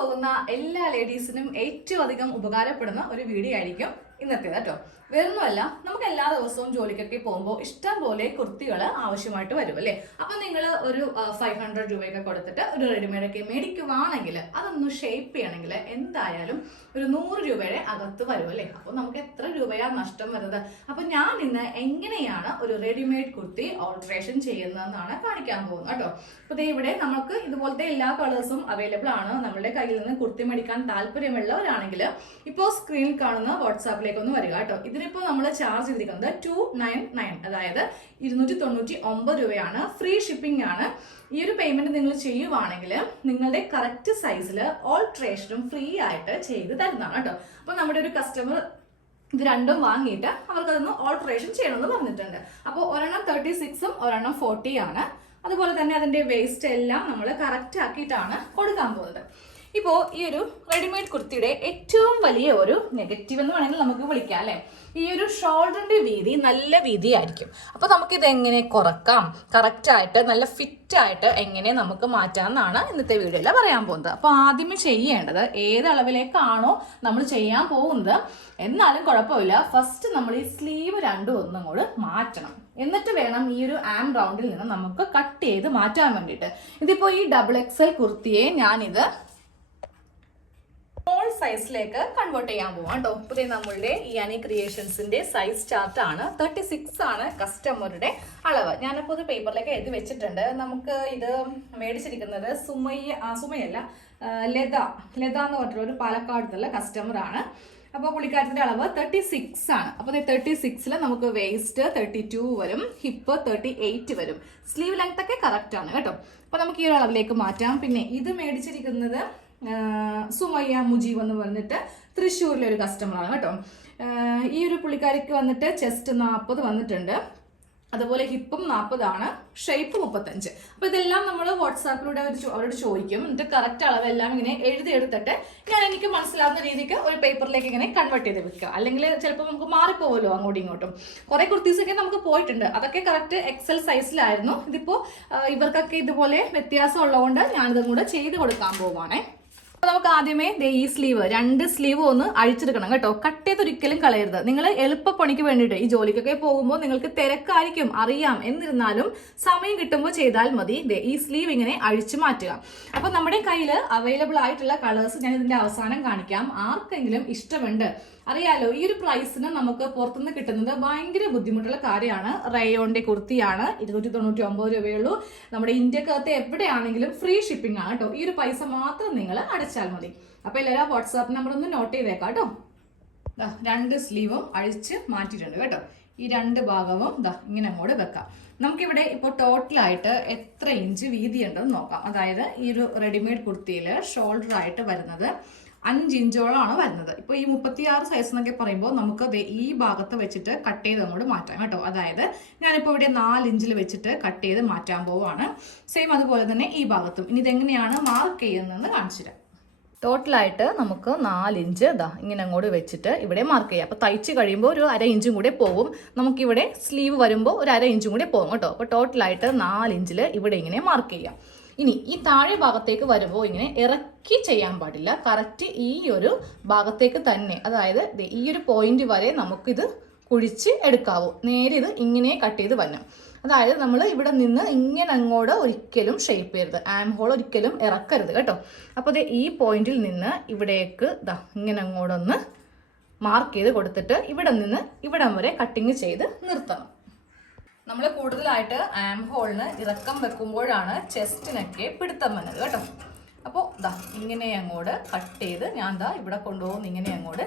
പോകുന്ന എല്ലാ ലേഡീസിനും ഏറ്റവും അധികം ഉപകാരപ്പെടുന്ന ഒരു വീഡിയോ ആയിരിക്കും ഇന്നത്തേത് കേട്ടോ. വേറൊന്നുമല്ല നമുക്ക് എല്ലാ ദിവസവും ജോലിക്കൊക്കെ പോകുമ്പോൾ ഇഷ്ടം പോലെ കുർത്തികൾ ആവശ്യമായിട്ട് വരും അല്ലേ? അപ്പൊ നിങ്ങൾ ഒരു ഫൈവ് ഹൺഡ്രഡ് രൂപയൊക്കെ കൊടുത്തിട്ട് ഒരു റെഡിമെയ്ഡ് ഒക്കെ മേടിക്കുവാണെങ്കിൽ അതൊന്ന് ഷേപ്പ് ചെയ്യണമെങ്കിൽ എന്തായാലും ഒരു നൂറ് രൂപയുടെ അകത്ത് വരും അല്ലേ? അപ്പൊ നമുക്ക് എത്ര രൂപയാണ് നഷ്ടം വരുന്നത്? അപ്പൊ ഞാൻ ഇന്ന് എങ്ങനെയാണ് ഒരു റെഡിമെയ്ഡ് കുർത്തി ഓൾട്രേഷൻ ചെയ്യുന്നതെന്നാണ് കാണിക്കാൻ പോകുന്നത് കേട്ടോ. അപ്പോൾ ഇവിടെ നമുക്ക് ഇതുപോലത്തെ എല്ലാ കളേഴ്സും അവൈലബിൾ ആണ്. നമ്മുടെ കയ്യിൽ നിന്ന് കുർത്തി മേടിക്കാൻ താല്പര്യമുള്ളവരാണെങ്കിൽ ഇപ്പോൾ സ്ക്രീനിൽ കാണുന്ന വാട്സാപ്പിലേക്ക് ഒന്ന് വരിക കേട്ടോ. ഇതിനിപ്പോൾ നമ്മൾ ചാർജ് ചെയ്തിരിക്കുന്നത് ടു നയൻ നയൻ അതായത് ഇരുന്നൂറ്റി തൊണ്ണൂറ്റി ഒമ്പത് രൂപയാണ്. ഫ്രീ ഷിപ്പിംഗ് ആണ്. ഈ ഒരു പേയ്മെന്റ് നിങ്ങൾ ചെയ്യുവാണെങ്കിൽ നിങ്ങളുടെ കറക്റ്റ് സൈസിൽ ഓൾട്രേഷനും ഫ്രീ ആയിട്ട് ചെയ്ത് തരുന്നതാണ് കേട്ടോ അപ്പോൾ നമ്മുടെ ഒരു കസ്റ്റമർ ഇത് രണ്ടും വാങ്ങിയിട്ട് അവർക്കതൊന്ന് ഓൾട്രേഷൻ ചെയ്യണമെന്ന് പറഞ്ഞിട്ടുണ്ട്. അപ്പോൾ ഒരെണ്ണം തേർട്ടി സിക്സും ഒരെണ്ണം ഫോർട്ടി ആണ്. അതുപോലെ തന്നെ അതിന്റെ വേസ്റ്റ് എല്ലാം നമ്മൾ കറക്റ്റ് ആക്കിയിട്ടാണ് കൊടുക്കാൻ പോകുന്നത്. ഇപ്പോൾ ഈ ഒരു റെഡിമെയ്ഡ് കുർത്തിയുടെ ഏറ്റവും വലിയ ഒരു നെഗറ്റീവ് എന്ന് വേണമെങ്കിൽ നമുക്ക് വിളിക്കാം അല്ലേ? ഈ ഒരു ഷോൾഡറിന്റെ വീതി നല്ല വീതി വീതിയായിരിക്കും. അപ്പോൾ നമുക്കിത് എങ്ങനെ കുറക്കാം കറക്റ്റായിട്ട് നല്ല ഫിറ്റ് ആയിട്ട് എങ്ങനെ നമുക്ക് മാറ്റാമെന്നാണ് ഇന്നത്തെ വീഡിയോയിൽ പറയാൻ പോകുന്നത്. അപ്പോൾ ആദ്യമേ ചെയ്യേണ്ടത് ഏത് നമ്മൾ ചെയ്യാൻ പോകുന്നത്. എന്നാലും കുഴപ്പമില്ല. ഫസ്റ്റ് നമ്മൾ ഈ സ്ലീവ് രണ്ടും ഒന്നും കൂടെ മാറ്റണം. എന്നിട്ട് വേണം ഈ ഒരു ആം റൗണ്ടിൽ നിന്ന് നമുക്ക് കട്ട് ചെയ്ത് മാറ്റാൻ വേണ്ടിയിട്ട്. ഇതിപ്പോൾ ഈ ഡബിൾ എക്സൽ കുർത്തിയെ ഞാനിത് സൈസിലേക്ക് കൺവേർട്ട് ചെയ്യാൻ പോവാം കേട്ടോ പുതിയ നമ്മളുടെ ഇയാനി ക്രിയേഷൻസിന്റെ സൈസ് ചാർട്ട് ആണ്. തേർട്ടി സിക്സ് ആണ് കസ്റ്റമറുടെ അളവ്. ഞാനപ്പോൾ ഇത് പേപ്പറിലേക്ക് എഴുതി വെച്ചിട്ടുണ്ട്. നമുക്ക് ഇത് മേടിച്ചിരിക്കുന്നത് സുമയ്യ സുമയല്ല ലത. ലത എന്ന് പറഞ്ഞിട്ടുള്ള ഒരു പാലക്കാടുള്ള കസ്റ്റമറാണ് അപ്പോൾ പുള്ളിക്കാരത്തിന്റെ അളവ് തേർട്ടി സിക്സ് ആണ്. അപ്പോൾ തേർട്ടി സിക്സിൽ നമുക്ക് വേസ്റ്റ് തേർട്ടി ടു വരും ഹിപ്പ് തേർട്ടി എയ്റ്റ് വരും. സ്ലീവ് ലെങ്ത് ഒക്കെ കറക്റ്റ് ആണ് കേട്ടോ. അപ്പോൾ നമുക്ക് ഈ ഒരു അളവിലേക്ക് മാറ്റാം. പിന്നെ ഇത് മേടിച്ചിരിക്കുന്നത് സുമയ്യ മുജീബ് എന്ന് പറഞ്ഞിട്ട് തൃശ്ശൂരിലെ ഒരു കസ്റ്റമറാണ് കേട്ടോ. ഈ ഒരു പുള്ളിക്കാരിക്ക് വന്നിട്ട് ചെസ്റ്റ് നാൽപ്പത് വന്നിട്ടുണ്ട്. അതുപോലെ ഹിപ്പും നാൽപ്പതാണ് ഷേപ്പ് മുപ്പത്തഞ്ച്. അപ്പൊ ഇതെല്ലാം നമ്മൾ വാട്സാപ്പിലൂടെ അവർ അവരോട് ചോദിക്കും. എന്നിട്ട് കറക്റ്റ് അളവെല്ലാം ഇങ്ങനെ എഴുതി എടുത്തിട്ട് ഞാൻ എനിക്ക് മനസ്സിലാവുന്ന രീതിക്ക് ഒരു പേപ്പറിലേക്ക് ഇങ്ങനെ കൺവേർട്ട് ചെയ്ത് വെക്കുക. അല്ലെങ്കിൽ ചിലപ്പോൾ നമുക്ക് മാറിപ്പോവല്ലോ അങ്ങോട്ടും ഇങ്ങോട്ടും. കുറെ കുർത്തീസൊക്കെ നമുക്ക് പോയിട്ടുണ്ട്. അതൊക്കെ കറക്റ്റ് എക്സൽ സൈസിലായിരുന്നു ഇതിപ്പോ ഇവർക്കൊക്കെ ഇതുപോലെ വ്യത്യാസം ഉള്ളതുകൊണ്ട് ഞാനിതും കൂടെ ചെയ്ത് കൊടുക്കാൻ പോവാണേ. നമുക്ക് ആദ്യമേ ഈ സ്ലീവ് രണ്ട് സ്ലീവ് ഒന്ന് അഴിച്ചെടുക്കണം കേട്ടോ. കട്ട് ചെയ്ത് ഒരിക്കലും കളയരുത്. നിങ്ങൾ എളുപ്പപ്പണിക്ക് വേണ്ടിയിട്ട് ഈ ജോലിക്കൊക്കെ പോകുമ്പോൾ നിങ്ങൾക്ക് തിരക്കായിരിക്കും അറിയാം. എന്നിരുന്നാലും സമയം കിട്ടുമ്പോൾ ചെയ്താൽ മതി. ഈ സ്ലീവ് ഇങ്ങനെ അഴിച്ചു മാറ്റുക. അപ്പൊ നമ്മുടെ കയ്യിൽ അവൈലബിൾ ആയിട്ടുള്ള കളേഴ്സ് ഞാൻ ഇതിന്റെ അവസാനം കാണിക്കാം. ആർക്കെങ്കിലും ഇഷ്ടമുണ്ട്. അറിയാലോ ഈ ഒരു പ്രൈസിന് നമുക്ക് പുറത്തുനിന്ന് കിട്ടുന്നത് ഭയങ്കര ബുദ്ധിമുട്ടുള്ള കാര്യമാണ്. റയോണിന്റെ കുർത്തിയാണ് ഇരുന്നൂറ്റി തൊണ്ണൂറ്റി ഒമ്പത് രൂപയുള്ളൂ. നമ്മുടെ ഇന്ത്യക്കകത്ത് എവിടെയാണെങ്കിലും ഫ്രീ ഷിപ്പിംഗ് ആണ് കേട്ടോ. ഈ ഒരു പൈസ മാത്രം നിങ്ങൾ അടച്ചാൽ മതി. അപ്പൊ എല്ലാവരും വാട്സാപ്പ് നമ്പർ ഒന്ന് നോട്ട് ചെയ്തേക്കാം കേട്ടോ. രണ്ട് സ്ലീവും അഴിച്ച് മാറ്റിയിട്ടുണ്ട് കേട്ടോ. ഈ രണ്ട് ഭാഗവും ദാ ഇങ്ങനെ അങ്ങോട്ട് വെക്കാം. നമുക്കിവിടെ ഇപ്പോൾ ടോട്ടലായിട്ട് എത്ര ഇഞ്ച് വീതിയുണ്ടെന്ന് നോക്കാം. അതായത് ഈ ഒരു റെഡിമെയ്ഡ് കുർത്തിയിൽ ഷോൾഡർ ആയിട്ട് വരുന്നത് അഞ്ച് ഇഞ്ചോളമാണ് വരുന്നത്. ഇപ്പോൾ ഈ മുപ്പത്തിയാറ് സൈസ് എന്നൊക്കെ പറയുമ്പോൾ നമുക്ക് ഈ ഭാഗത്ത് വെച്ചിട്ട് കട്ട് ചെയ്ത് അങ്ങോട്ട് മാറ്റാം കേട്ടോ. അതായത് ഞാനിപ്പോൾ ഇവിടെ നാല് ഇഞ്ചിൽ വെച്ചിട്ട് കട്ട് ചെയ്ത് മാറ്റാൻ പോവാണ് സെയിം അതുപോലെ തന്നെ ഈ ഭാഗത്തും. ഇനി ഇതെങ്ങനെയാണ് മാർക്ക് ചെയ്യുന്നതെന്ന് കാണിച്ചു ടോട്ടലായിട്ട് നമുക്ക് നാല് ഇഞ്ച് ഇതാ ഇങ്ങനെ അങ്ങോട്ട് വെച്ചിട്ട് ഇവിടെ മാർക്ക് ചെയ്യാം. അപ്പോൾ തയ്ച്ച് കഴിയുമ്പോൾ ഒരു അര ഇഞ്ചും കൂടെ പോവും നമുക്കിവിടെ സ്ലീവ് വരുമ്പോൾ ഒരു അര ഇഞ്ചും കൂടെ പോകും കേട്ടോ. അപ്പോൾ ടോട്ടലായിട്ട് നാല് ഇഞ്ചിൽ ഇവിടെ ഇങ്ങനെ മാർക്ക് ചെയ്യാം. ഇനി ഈ താഴെ ഭാഗത്തേക്ക് വരുമ്പോൾ ഇങ്ങനെ ഇറക്കി ചെയ്യാൻ പാടില്ല. കറക്റ്റ് ഈ ഒരു ഭാഗത്തേക്ക് തന്നെ. അതായത് ഈ ഒരു പോയിന്റ് വരെ നമുക്കിത് കുഴിച്ച് എടുക്കാവൂ. നേരെ ഇത് ഇങ്ങനെ കട്ട് ചെയ്ത് വരണം. അതായത് നമ്മൾ ഇവിടെ നിന്ന് ഇങ്ങനെ അങ്ങോട്ട് ഒരിക്കലും ഷേപ്പ് ചെയ്യരുത്. ആം ഹോൾ ഒരിക്കലും ഇറക്കരുത് കേട്ടോ. അപ്പോൾ ദേ ഈ പോയിന്റിൽ നിന്ന് ഇവിടേക്ക് ഇതാ ഇങ്ങനെ അങ്ങോട്ടൊന്ന് മാർക്ക് ചെയ്ത് കൊടുത്തിട്ട് ഇവിടെ നിന്ന് ഇവിടം വരെ കട്ടിങ് ചെയ്ത് നിർത്തണം. നമ്മൾ കൂടുതലായിട്ട് ആം ഹോളിന് ഇറക്കം വെക്കുമ്പോഴാണ് ചെസ്റ്റിനൊക്കെ പിടുത്തം വന്നത് കേട്ടോ. അപ്പോൾ ദാ ഇങ്ങനെ അങ്ങോട്ട് കട്ട് ചെയ്ത് ഞാൻ ദാ ഇവിടെ കൊണ്ടുപോകുന്ന ഇങ്ങനെ അങ്ങോട്ട്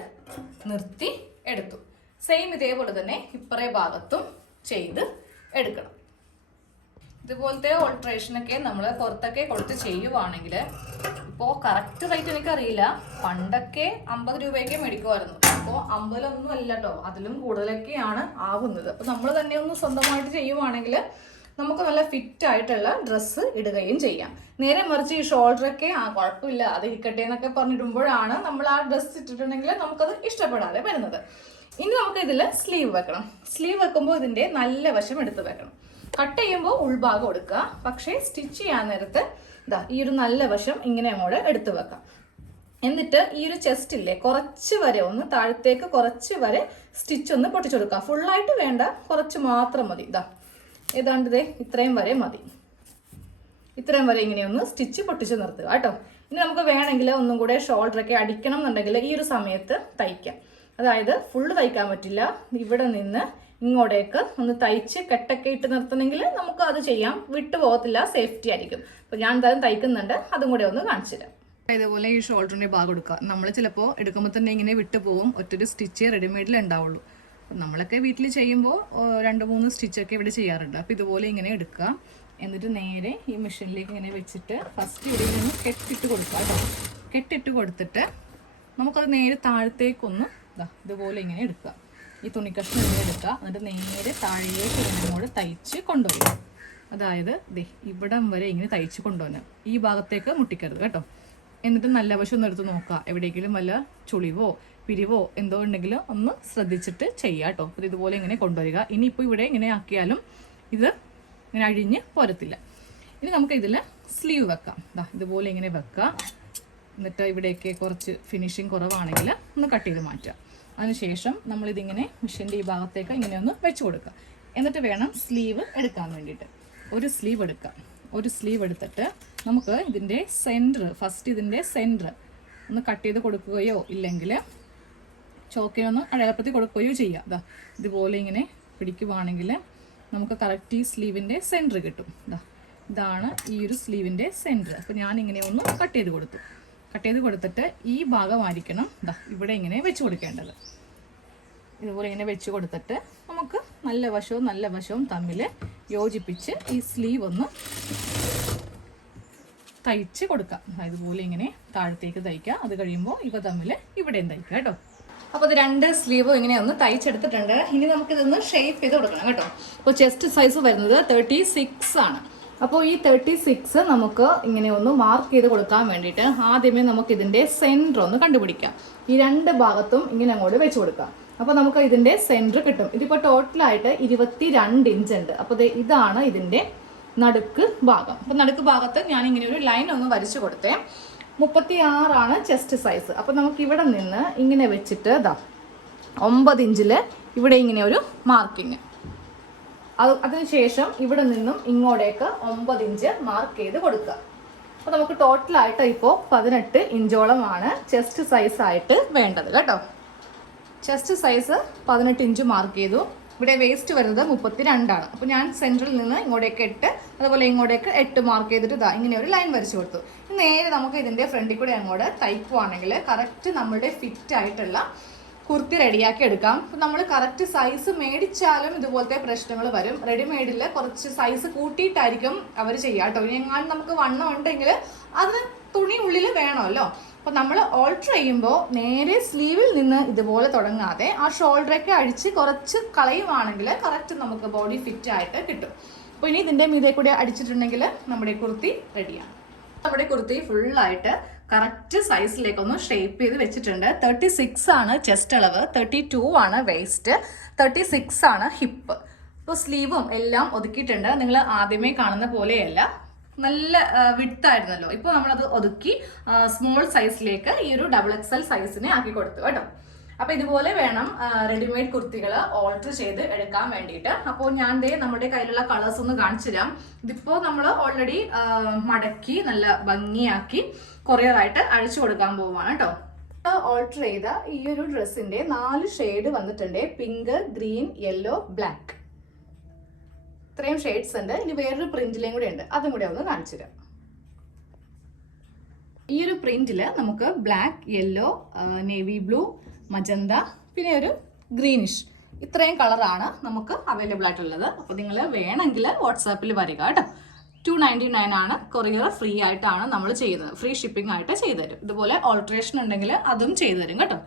നിർത്തി എടുത്തു. സെയിം ഇതേപോലെ തന്നെ ഇപ്പറേ ഭാഗത്തും ചെയ്ത് എടുക്കണം. ഇതുപോലത്തെ ഓൾട്രേഷനൊക്കെ നമ്മൾ പുറത്തൊക്കെ കൊടുത്ത് ചെയ്യുവാണെങ്കിൽ ഇപ്പോൾ കറക്റ്റ് റേറ്റ് എനിക്കറിയില്ല. പണ്ടൊക്കെ അമ്പത് രൂപയൊക്കെ മേടിക്കുമായിരുന്നു അപ്പോൾ അമ്പതിലൊന്നും അല്ല കേട്ടോ അതിലും കൂടുതലൊക്കെയാണ് ആവുന്നത്. അപ്പോൾ നമ്മൾ തന്നെ ഒന്ന് സ്വന്തമായിട്ട് ചെയ്യുവാണെങ്കിൽ നമുക്ക് നല്ല ഫിറ്റ് ആയിട്ടുള്ള ഡ്രസ്സ് ഇടുകയും ചെയ്യാം. നേരെ മറിച്ച് ഈ ഷോൾഡറൊക്കെ ആ കുഴപ്പമില്ല അത് ഇരിക്കട്ടെ എന്നൊക്കെ പറഞ്ഞിടുമ്പോഴാണ് നമ്മൾ ആ ഡ്രസ്സ് ഇട്ടിട്ടുണ്ടെങ്കിൽ നമുക്കത് ഇഷ്ടപ്പെടാതെ വരുന്നത്. ഇനി നമുക്ക് ഇതിൽ സ്ലീവ് വെക്കണം. സ്ലീവ് വെക്കുമ്പോൾ ഇതിന്റെ നല്ല വശം എടുത്ത് വെക്കണം. കട്ട് ചെയ്യുമ്പോൾ ഉൾഭാഗം എടുക്കുക. പക്ഷേ സ്റ്റിച്ച് ചെയ്യാൻ നേരത്ത് ഇതാ ഈ ഒരു നല്ല വശം ഇങ്ങനെ അങ്ങോട്ട് എടുത്തു വെക്കാം. എന്നിട്ട് ഈ ഒരു ചെസ്റ്റ് ഇല്ലേ കുറച്ച് വരെ ഒന്ന് താഴത്തേക്ക് കുറച്ച് വരെ സ്റ്റിച്ച് ഒന്ന് പൊട്ടിച്ചു കൊടുക്കുക. ഫുള്ളായിട്ട് വേണ്ട കുറച്ച് മാത്രം മതി. ഇതാ ഏതാണ്ട് ഇതേ ഇത്രയും വരെ മതി. ഇത്രയും വരെ ഇങ്ങനെ ഒന്ന് സ്റ്റിച്ച് പൊട്ടിച്ച് നിർത്തുക കേട്ടോ. ഇനി നമുക്ക് വേണമെങ്കിൽ ഒന്നും കൂടെ ഷോൾഡറൊക്കെ അടിക്കണം എന്നുണ്ടെങ്കിൽ ഈ ഒരു സമയത്ത് തയ്ക്കാം. അതായത് ഫുള്ള് തയ്ക്കാൻ പറ്റില്ല. ഇവിടെ നിന്ന് ഇങ്ങോട്ടേക്ക് ഒന്ന് തയ്ച്ച് കെട്ടൊക്കെ ഇട്ട് നിർത്തണമെങ്കിൽ നമുക്ക് അത് ചെയ്യാം. വിട്ടു പോകത്തില്ല സേഫ്റ്റി ആയിരിക്കും. അപ്പോൾ ഞാൻ എന്തായാലും തയ്ക്കുന്നുണ്ട്. അതും കൂടെ ഒന്ന് കാണിച്ചു തരാം. ഇതുപോലെ ഈ ഷോൾഡറിന്റെ ഭാഗം എടുക്കുക. നമ്മൾ ചിലപ്പോൾ എടുക്കുമ്പോൾ തന്നെ ഇങ്ങനെ വിട്ടു പോകും. ഒറ്റൊരു സ്റ്റിച്ച് റെഡിമെയ്ഡിൽ ഉണ്ടാവുള്ളൂ. നമ്മളൊക്കെ വീട്ടിൽ ചെയ്യുമ്പോൾ രണ്ട് മൂന്ന് സ്റ്റിച്ചൊക്കെ ഇവിടെ ചെയ്യാറുണ്ട്. അപ്പോൾ ഇതുപോലെ ഇങ്ങനെ എടുക്കുക. എന്നിട്ട് നേരെ ഈ മെഷീനിലേക്ക് ഇങ്ങനെ വെച്ചിട്ട് ഫസ്റ്റ് ഇവിടെ നിന്ന് കെട്ടിട്ട് കൊടുക്കുക കേട്ടോ. കെട്ടിട്ട് കൊടുത്തിട്ട് നമുക്കത് നേരെ താഴത്തേക്കൊന്ന് ഇതാ ഇതുപോലെ ഇങ്ങനെ എടുക്കുക. ഈ തുണിക്കഷ്ണം ഇങ്ങനെ എടുക്കുക. എന്നിട്ട് നേരെ താഴേക്ക് ഇങ്ങനെ കൂടെ തയ്ച്ച് കൊണ്ടുപോകുക അതായത് ദേ ഇവിടം വരെ ഇങ്ങനെ തയ്ച്ച് കൊണ്ടുപോകുന്നത് ഈ ഭാഗത്തേക്ക് മുട്ടിക്കരുത് കേട്ടോ. എന്നിട്ട് നല്ല വശം ഒന്ന് എടുത്ത് നോക്കുക. എവിടെയെങ്കിലും വല്ല ചുളിവോ പിരിവോ എന്തോ ഉണ്ടെങ്കിലും ഒന്ന് ശ്രദ്ധിച്ചിട്ട് ചെയ്യുക കേട്ടോ. അപ്പോൾ ഇതുപോലെ ഇങ്ങനെ കൊണ്ടുവരിക. ഇനിയിപ്പോൾ ഇവിടെ ഇങ്ങനെ ആക്കിയാലും ഇത് ഇങ്ങനെ അഴിഞ്ഞ് പോരത്തില്ല. ഇനി നമുക്ക് ഇതിൽ സ്ലീവ് വെക്കാം. ദാ ഇതുപോലെ ഇങ്ങനെ വെക്കുക. എന്നിട്ട് ഇവിടെയൊക്കെ കുറച്ച് ഫിനിഷിങ് കുറവാണെങ്കിൽ ഒന്ന് കട്ട് ചെയ്ത് മാറ്റുക. അതിനുശേഷം നമ്മളിതിങ്ങനെ മിഷീന്റെ ഈ ഭാഗത്തേക്ക് ഇങ്ങനെ ഒന്ന് വെച്ച് കൊടുക്കുക. എന്നിട്ട് വേണം സ്ലീവ് എടുക്കാൻ വേണ്ടിയിട്ട്. ഒരു സ്ലീവ് എടുക്കാം ഒരു സ്ലീവ് എടുത്തിട്ട് നമുക്ക് ഇതിന്റെ സെന്റർ ഫസ്റ്റ് ഇതിന്റെ സെന്റർ ഒന്ന് കട്ട് ചെയ്ത് കൊടുക്കുകയോ ഇല്ലെങ്കിൽ ചോക്കിനൊന്ന് അടയാളപ്പെടുത്തി കൊടുക്കുകയോ ചെയ്യാം ദാ ഇതുപോലെ ഇങ്ങനെ പിടിക്കുവാണെങ്കിൽ നമുക്ക് കറക്റ്റ് ഈ സ്ലീവിന്റെ സെന്റർ കിട്ടും. ദാ ഇതാണ് ഈ ഒരു സ്ലീവിന്റെ സെന്റർ. അപ്പോൾ ഞാൻ ഇങ്ങനെ ഒന്ന് കട്ട് ചെയ്ത് കൊടുത്തു. കട്ട് ചെയ്ത് കൊടുത്തിട്ട് ഈ ഭാഗമായിരിക്കണം ദാ ഇവിടെ ഇങ്ങനെ വെച്ച് കൊടുക്കേണ്ടത്. ഇതുപോലെ ഇങ്ങനെ വെച്ച് കൊടുത്തിട്ട് നമുക്ക് നല്ല വശവും നല്ല വശവും തമ്മിൽ യോജിപ്പിച്ച് ഈ സ്ലീവ് ഒന്ന് തയ്ച്ച് കൊടുക്കാം. ഇതുപോലെ ഇങ്ങനെ താഴത്തേക്ക് തയ്ക്കുക അത് കഴിയുമ്പോൾ ഇവ തമ്മിൽ ഇവിടെയും തയ്ക്കുക കേട്ടോ. അപ്പോൾ ഇത് രണ്ട് സ്ലീവും ഇങ്ങനെ ഒന്ന് തയ്ച്ചെടുത്തിട്ടുണ്ട്. ഇനി നമുക്കിതൊന്ന് ഷേപ്പ് ചെയ്ത് കൊടുക്കണം കേട്ടോ. അപ്പോൾ ചെസ്റ്റ് സൈസ് വരുന്നത് തേർട്ടി സിക്സ് ആണ്. അപ്പോൾ ഈ തേർട്ടി സിക്സ് നമുക്ക് ഇങ്ങനെ ഒന്ന് മാർക്ക് ചെയ്ത് കൊടുക്കാൻ വേണ്ടിയിട്ട് ആദ്യമേ നമുക്ക് ഇതിന്റെ സെന്റർ ഒന്ന് കണ്ടുപിടിക്കാം. ഈ രണ്ട് ഭാഗത്തും ഇങ്ങനെ അങ്ങോട്ട് വെച്ച് കൊടുക്കാം. അപ്പോൾ നമുക്ക് ഇതിന്റെ സെന്റർ കിട്ടും. ഇതിപ്പോൾ ടോട്ടലായിട്ട് ഇരുപത്തി രണ്ട് ഇഞ്ച് ഉണ്ട്. അപ്പോൾ ഇതാണ് ഇതിന്റെ നടുക്ക് ഭാഗം. അപ്പോൾ നടുക്ക് ഭാഗത്ത് ഞാൻ ഇങ്ങനെ ഒരു ലൈൻ ഒന്ന് വരച്ചു കൊടുത്തേ. മുപ്പത്തി ആറാണ് ചെസ്റ്റ് സൈസ് അപ്പോൾ നമുക്ക് ഇവിടെ നിന്ന് ഇങ്ങനെ വെച്ചിട്ട് ഇതാ ഒമ്പത് ഇഞ്ചിൽ ഇവിടെ ഇങ്ങനെ ഒരു മാർക്കിങ് അത് അതിനുശേഷം ഇവിടെ നിന്നും ഇങ്ങോട്ടേക്ക് ഒമ്പത് ഇഞ്ച് മാർക്ക് ചെയ്ത് കൊടുക്കുക. അപ്പോൾ നമുക്ക് ടോട്ടലായിട്ട് ഇപ്പോൾ പതിനെട്ട് ഇഞ്ചോളമാണ് ചെസ്റ്റ് സൈസ് ആയിട്ട് വേണ്ടത് കേട്ടോ. ചെസ്റ്റ് സൈസ് പതിനെട്ട് ഇഞ്ച് മാർക്ക് ചെയ്തു. ഇവിടെ വേസ്റ്റ് വരുന്നത് മുപ്പത്തി രണ്ടാണ് അപ്പോൾ ഞാൻ സെൻട്രിൽ നിന്ന് ഇങ്ങോട്ടേക്ക് എട്ട് അതുപോലെ ഇങ്ങോട്ടേക്ക് എട്ട് മാർക്ക് ചെയ്തിട്ട് ഇതാ ഇങ്ങനെ ഒരു ലൈൻ വരച്ചു കൊടുത്തു. നേരെ നമുക്ക് ഇതിന്റെ ഫ്രണ്ടിൽ കൂടെ അങ്ങോട്ട് തയ്ക്കുവാണെങ്കിൽ കറക്റ്റ് നമ്മുടെ ഫിറ്റ് ആയിട്ടുള്ള കുർത്തി റെഡിയാക്കി എടുക്കാം. അപ്പം നമ്മൾ കറക്റ്റ് സൈസ് മേടിച്ചാലും ഇതുപോലത്തെ പ്രശ്നങ്ങൾ വരും. റെഡിമെയ്ഡിൽ കുറച്ച് സൈസ് കൂട്ടിയിട്ടായിരിക്കും അവർ ചെയ്യുക കേട്ടോ. ഇനി എങ്ങാനും നമുക്ക് വണ്ണം ഉണ്ടെങ്കിൽ അത് തുണി ഉള്ളിൽ വേണമല്ലോ. അപ്പോൾ നമ്മൾ ഓൾട്ടർ ചെയ്യുമ്പോൾ നേരെ സ്ലീവിൽ നിന്ന് ഇതുപോലെ തുടങ്ങാതെ ആ ഷോൾഡറൊക്കെ അഴിച്ച് കുറച്ച് കളയുവാണെങ്കിൽ കറക്റ്റ് നമുക്ക് ബോഡി ഫിറ്റ് ആയിട്ട് കിട്ടും. അപ്പോൾ ഇനി ഇതിന്റെ മീതെ കൂടി അടിച്ചിട്ടുണ്ടെങ്കിൽ നമ്മുടെ കുർത്തി റെഡിയാണ് നമ്മുടെ കുർത്തി ഫുള്ളായിട്ട് കറക്റ്റ് സൈസിലേക്ക് ഒന്ന് ഷേപ്പ് ചെയ്ത് വെച്ചിട്ടുണ്ട്. തേർട്ടി സിക്സ് ആണ് ചെസ്റ്റ് അളവ്. തേർട്ടി ടു ആണ് വേസ്റ്റ് തേർട്ടി സിക്സ് ആണ് ഹിപ്പ് ഇപ്പോൾ സ്ലീവും എല്ലാം ഒതുക്കിയിട്ടുണ്ട്. നിങ്ങൾ ആദ്യമേ കാണുന്ന പോലെയല്ല. നല്ല വിട്ട് ആയിരുന്നല്ലോ. ഇപ്പോൾ നമ്മളത് ഒതുക്കി സ്മോൾ സൈസിലേക്ക് ഈ ഒരു ഡബിൾ എക്സ് എൽ സൈസിനെ ആക്കി കൊടുത്തു കേട്ടോ. അപ്പൊ ഇതുപോലെ വേണം റെഡിമെയ്ഡ് കുർത്തികൾ ഓൾട്ടർ ചെയ്ത് എടുക്കാൻ വേണ്ടിയിട്ട്. അപ്പോൾ ഞാൻ ദേ നമ്മുടെ കയ്യിലുള്ള കളേഴ്സ് ഒന്ന് കാണിച്ചു തരാം ഇതിപ്പോൾ നമ്മൾ ഓൾറെഡി മടക്കി നല്ല ഭംഗിയാക്കി കൊറിയറായിട്ട് അഴിച്ചു കൊടുക്കാൻ പോവുകയാണ് കേട്ടോ. ഓൾട്ടർ ചെയ്ത ഈ ഒരു ഡ്രസ്സിന്റെ നാല് ഷെയ്ഡ് വന്നിട്ടുണ്ട്. പിങ്ക് ഗ്രീൻ യെല്ലോ ബ്ലാക്ക് ഇത്രയും ഷെയ്ഡ്സ് ഉണ്ട്. ഇനി വേറൊരു പ്രിന്റിലേയും കൂടെ ഉണ്ട്. അതും കൂടെ ഒന്ന് കാണിച്ചു തരാം ഈ ഒരു പ്രിന്റിൽ നമുക്ക് black yellow navy blue magenta പിന്നെ ഒരു ഗ്രീനിഷ്. ഇത്രയും കളറാണ് നമുക്ക് അവൈലബിൾ ആയിട്ടുള്ളത്. അപ്പോൾ നിങ്ങൾ വേണമെങ്കിൽ വാട്സാപ്പിൽ വരിക കേട്ടോ. ടു നയന്റി നയൻ ആണ്. കൊറിയർ ഫ്രീ ആയിട്ടാണ് നമ്മൾ ചെയ്യുന്നത് ഫ്രീ ഷിപ്പിംഗ് ആയിട്ട് ചെയ്തു തരും ഇതുപോലെ ഓൾട്രേഷൻ ഉണ്ടെങ്കിൽ അതും ചെയ്തു തരും കേട്ടോ.